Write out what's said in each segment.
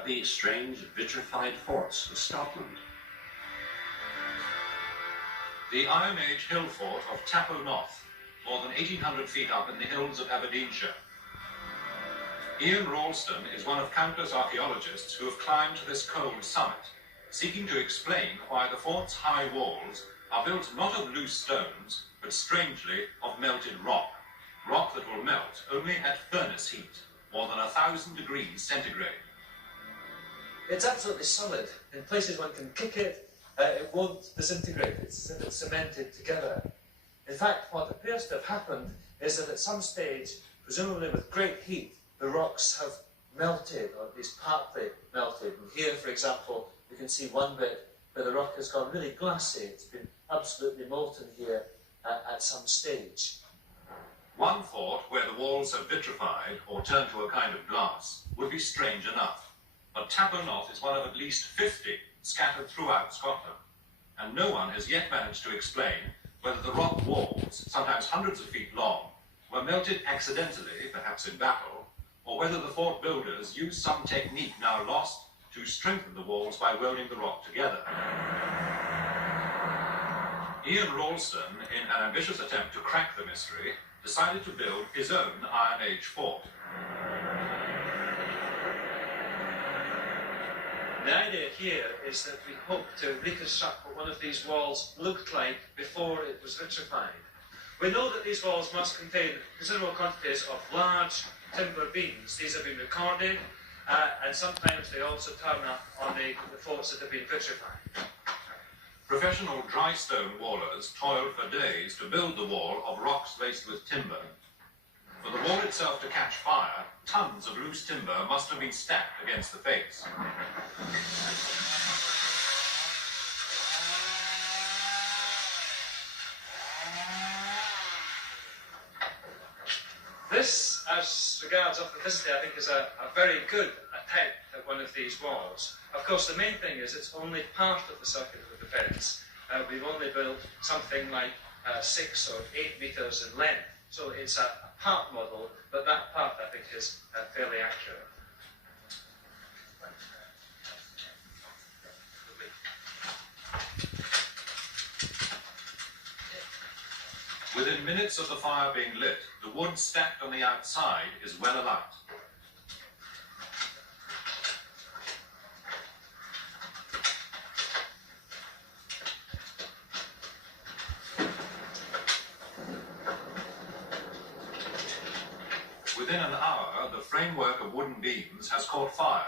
about the strange vitrified forts of Scotland. The Iron Age hill fort of Tappo North, more than 1,800 feet up in the hills of Aberdeenshire. Ian Ralston is one of countless archaeologists who have climbed to this cold summit, seeking to explain why the fort's high walls are built not of loose stones, but strangely of melted rock. Rock that will melt only at furnace heat, more than 1,000 degrees centigrade. It's absolutely solid. In places one can kick it, it won't disintegrate. It's as if it's cemented together. In fact, what appears to have happened is that at some stage, presumably with great heat, the rocks have melted, or at least partly melted. And here, for example, you can see one bit where the rock has gone really glassy. It's been absolutely molten here at some stage. One fort where the walls have vitrified or turned to a kind of glass would be strange enough. But Tappo North is one of at least 50 scattered throughout Scotland, and no one has yet managed to explain whether the rock walls, sometimes hundreds of feet long, were melted accidentally, perhaps in battle, or whether the fort builders used some technique now lost to strengthen the walls by welding the rock together. Ian Ralston, in an ambitious attempt to crack the mystery, decided to build his own Iron Age fort. The idea here is that we hope to reconstruct what one of these walls looked like before it was vitrified. We know that these walls must contain considerable quantities of large timber beams. These have been recorded, and sometimes they also turn up on the forts that have been vitrified. Professional dry stone wallers toiled for days to build the wall of rocks laced with timber. For the wall itself to catch fire, tons of loose timber must have been stacked against the face. This, as regards authenticity, I think is a very good attempt at one of these walls. Of course, the main thing is it's only part of the circuit of the defence. We've only built something like 6 or 8 metres in length, so it's a part model, but that part, I think, is fairly accurate. Within minutes of the fire being lit, the wood stacked on the outside is well alight. Within an hour, the framework of wooden beams has caught fire,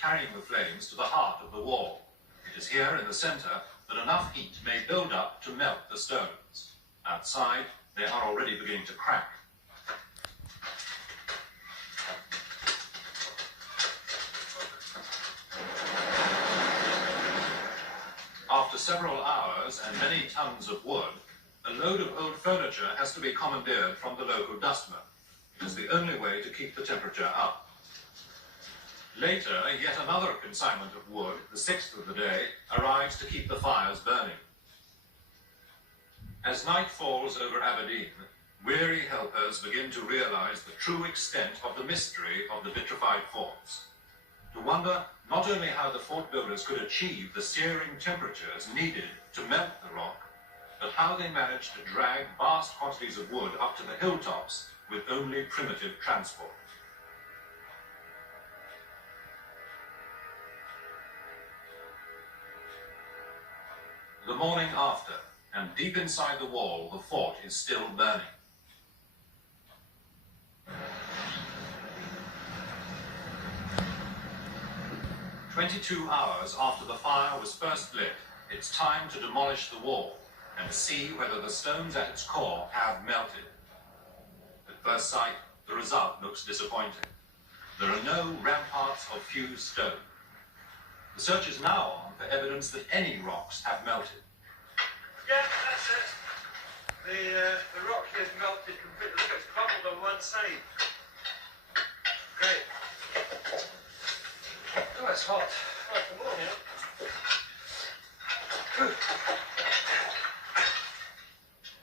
carrying the flames to the heart of the wall. It is here in the centre that enough heat may build up to melt the stones. Outside, they are already beginning to crack. After several hours and many tons of wood, a load of old furniture has to be commandeered from the local dustman. It is the only way to keep the temperature up. Later, yet another consignment of wood, the 6th of the day, arrives to keep the fires burning. As night falls over Aberdeen, weary helpers begin to realise the true extent of the mystery of the vitrified forts. To wonder not only how the fort builders could achieve the searing temperatures needed to melt the rock, but how they managed to drag vast quantities of wood up to the hilltops with only primitive transport. The morning after, and deep inside the wall, the fort is still burning. "22 hours after the fire was first lit, it's time to demolish the wall and see whether the stones at its core have melted. At first sight, the result looks disappointing. There are no ramparts of fused stone. The search is now on for evidence that any rocks have melted. Yeah, that's it. The rock here is melted completely. Look, it's bubbled on one side. Great. Oh, it's hot. Oh, come on,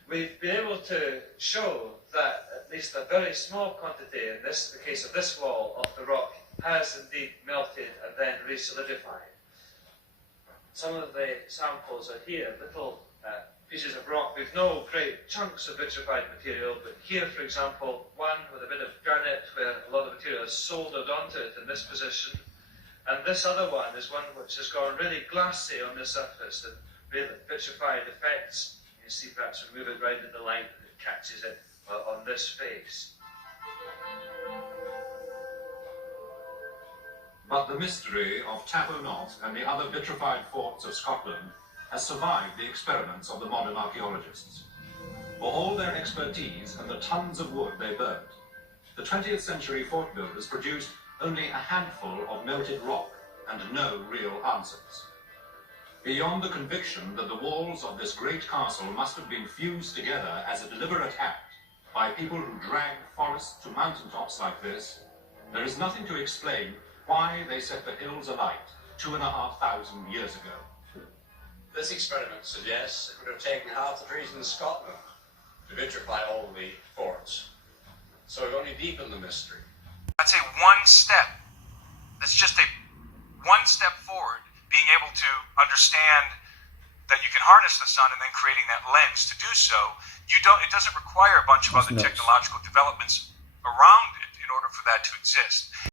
We've been able to show that at least a very small quantity, in the case of this wall, of the rock has indeed melted and then re-solidified. Some of the samples are here, little pieces of rock with no great chunks of vitrified material, but here, for example, one with a bit of granite where a lot of material is soldered onto it in this position, and this other one is one which has gone really glassy on the surface and really vitrified effects. You see perhaps we move it right in the light and it catches it on this face. But the mystery of Tapo Knot and the other vitrified forts of Scotland has survived the experiments of the modern archaeologists. For all their expertise and the tons of wood they burnt, the 20th century fort builders produced only a handful of melted rock and no real answers. Beyond the conviction that the walls of this great castle must have been fused together as a deliberate act by people who drag forests to mountaintops like this, there is nothing to explain why they set the hills alight 2,500 years ago. This experiment suggests it would have taken half the trees in Scotland to vitrify all the forts. So it only deepened the mystery. I'd say one step. That's just one step forward, being able to understand that you can harness the sun and then creating that lens. To do so, it doesn't require a bunch of other technological developments around it in order for that to exist.